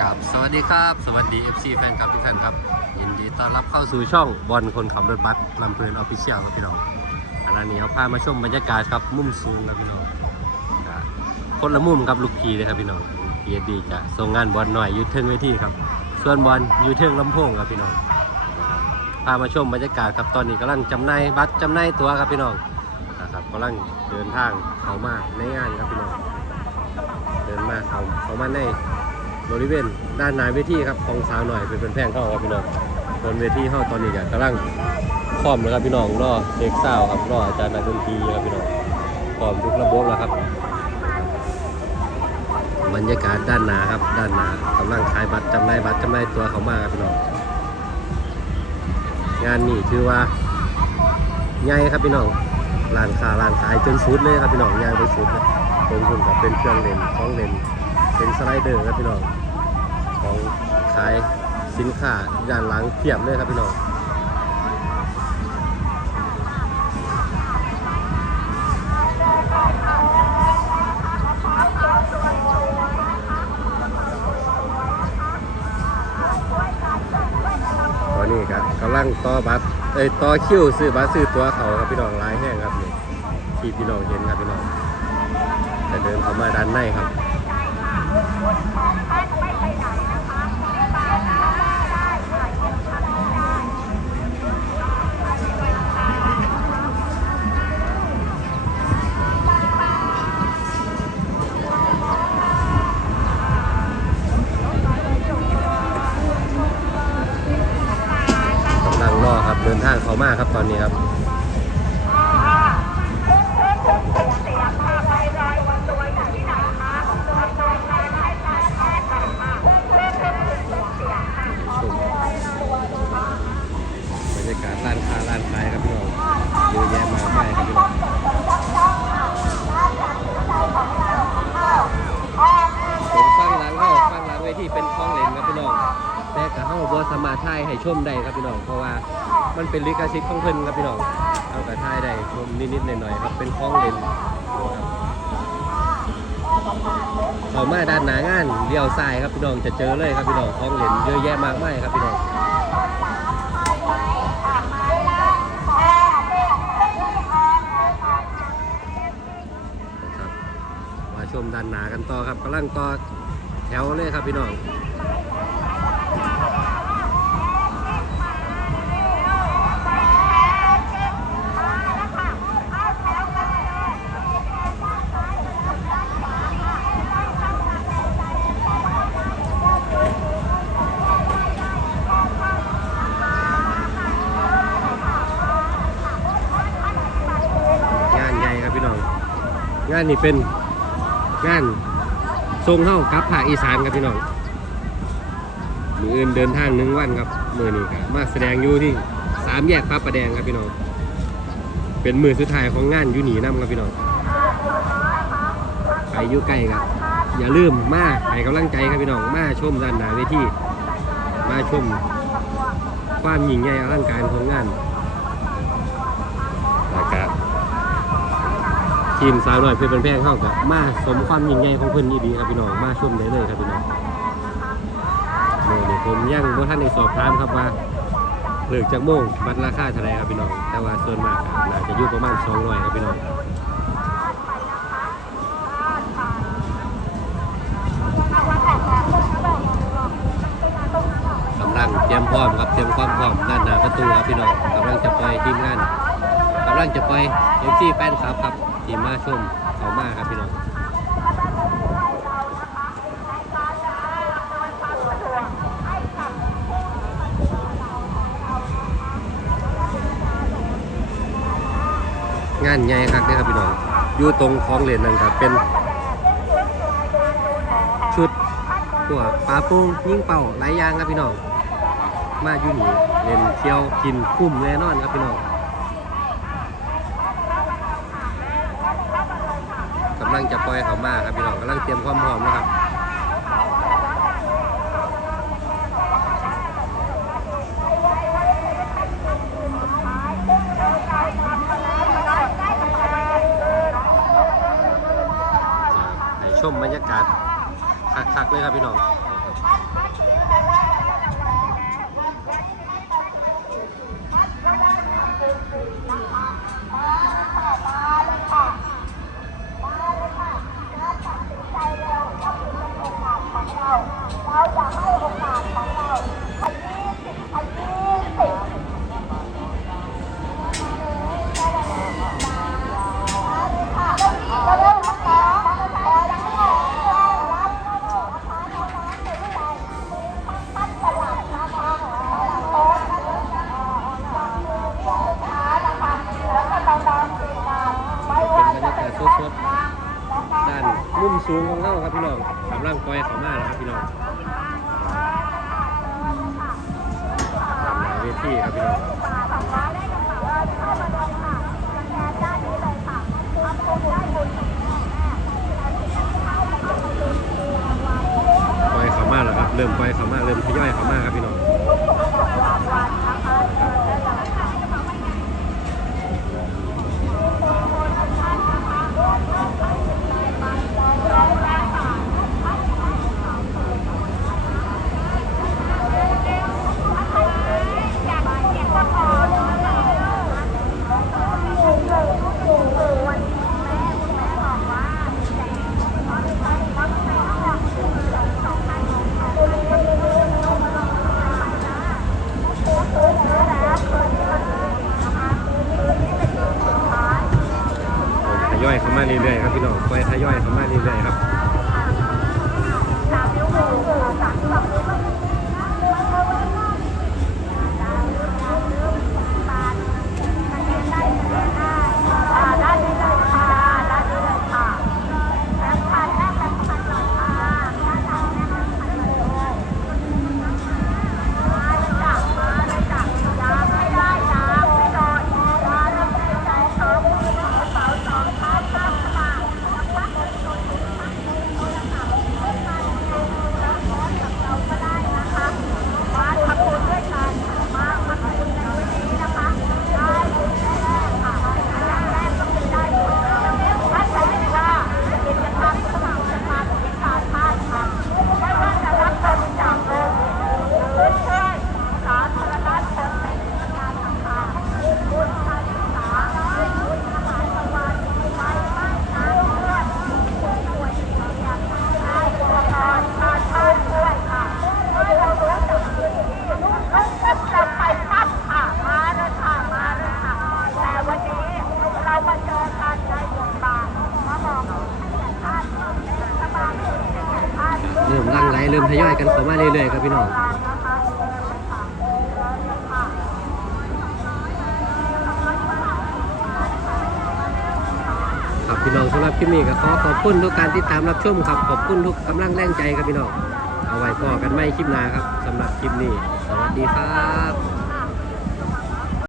กับสวัสดีครับ สวัสดี FC แฟนคลับทุกท่านครับยินดีต้อนรับเข้าสู่ช่องบอลคนขับรถบัสลำเพลินออฟฟิเชียลครับพี่น้องอันนี้เอาพามาชมบรรยากาศครับมุมสูงครับพี่น้องคนละมุมกับลูกพีเลยครับพี่น้องพีเอดีจะส่งงานบอลหน่อยอยูเทิงเวทีครับ ส่วนบอลอยูเทิงลำโพงครับพี่น้องพามาชมบรรยากาศครับตอนนี้กำลังจำนายบัตรจำนายตัวครับพี่น้องนะครับกำลังเดินทางเข้ามาในงานครับพี่น้องเดินมาเขาเขามาใน บริเวณด้านหน้าเวทีครับของสาวหน่อยเป็นแพงเข้าครับพี่น้องบนเวทีเข้าตอนนี้ก็กำลังพร้อมแล้วครับพี่น้องรอเช็คซาวครับรออาจารย์นักดนตรีครับพี่น้องพร้อมทุกระบบแล้วครับ บรรยากาศด้านหน้าครับ ด้านหน้ากำลังขายบัตรจำหน่ายบัตรจำหน่ายตัวเขามาครับพี่น้องงานนี้ถือว่าใหญ่ครับพี่น้องร้านค้าร้านขายจนสุดเลยครับพี่น้องใหญ่ไปสุดเลยตรงคุณกับเป็นเครื่องเล่นของเล่น เป็นสไลเดอร์ครับพี่น้องของขายสินค้าด้านหลังเทียบเลยครับพี่น้องตอนนี้ครับกำลังต่อบัตรเอ้ยต่อคิวซื้อบัตรซื้อตัวเขาครับพี่น้องหลายแห่งครับนี่ที่พี่น้องเห็นครับพี่น้องจะเดินเข้ามาด้านในครับ ลังรอครับ เดินทางเขามาครับตอนนี้ครับ สามารถถ่ายให้ชมได้ครับพี่น้อง เพราะว่ามันเป็นลิขสิทธิ์ของเพิ่นครับพี่น้อง เอากับถ่ายได้ชมนิดๆหน่อยๆครับ เป็นคล้องเลนครับเขามาด้านหน้างานเลี้ยวซ้ายครับพี่น้องจะเจอเลยครับพี่น้องคล้องเลนเยอะแยะมากมายครับพี่น้องมาชมด้านหนากันต่อครับกำลังต่อแถวเลยครับพี่น้อง งานนี้เป็นงานทรงเข้ากับภาคอีสานครับพี่น้องมืออื่นเดินทางหนึ่งวันครับมือนี้ครับมาแสดงอยู่ที่สามแยกพระประแดงครับพี่น้อง เป็นมือสุดท้ายของงานยูหนีน้ำครับพี่น้องใครอยู่ใกล้ครับอย่าลืมมาให้กำลังใจครับพี่น้องมาชมด้านหน้าเวทีมาชมความยิ่งใหญ่อลังการของงานนะครับ ทีมสาวหน่อยเพื่อนเป็นแพงเข้ากับมาสมความยิ่งใหญ่ของเพื่อนนี่ดีครับพี่น้องมาชมได้เลยครับพี่น้องเมื่อนี้ผมยังบ่ท่านในสอบถามครับว่าเลิกจากโมงบัตรราคาเท่าไรครับพี่น้องแต่ว่าส่วนมากอะน่าจะอยู่ประมาณ200ครับพี่น้องกำลังเตรียมพร้อมครับเตรียมความพร้อมด้านหน้าประตูครับพี่น้องกำลังจะปล่อยทีมงานกำลังจะปล่อยเอฟซีแฟนคลับครับ ทีมมาชมเขามาครับพี่น้องงานใหญ่ครับนี่ครับพี่น้องอยู่ตรงคลองเหรียญนั่นครับเป็นชุดตัวปลาปูยิงเป่าหลายอย่างครับพี่น้องมาอยู่นี่เล่นเที่ยวกินคุ้มแน่นอนครับพี่น้อง กำลังจะปล่อยเขามาครับพี่น้องกำลังเตรียมความพร้อมนะครับให้ชมบรรยากาศคักๆเลยครับพี่น้อง สูงของเราครับพี่น้องกำลังปล่อยเขามาแล้วครับพี่น้องตามหลังเวทีครับพี่น้องปล่อยเขามาแล้วครับ เริ่มปล่อยเขามาเริ่มทยอยเขามาครับพี่น้อง เรื่อยๆครับพี่น้องครับพี่น้องสำหรับคลิปนี้ก็ขอขอบคุณทุกการติดตามรับชมครับขอบคุณทุกกำลังแรงใจครับพี่น้องเอาไว้พอกันไม่คลิปหน้าครับสำหรับคลิปนี้ สวัสดีครับ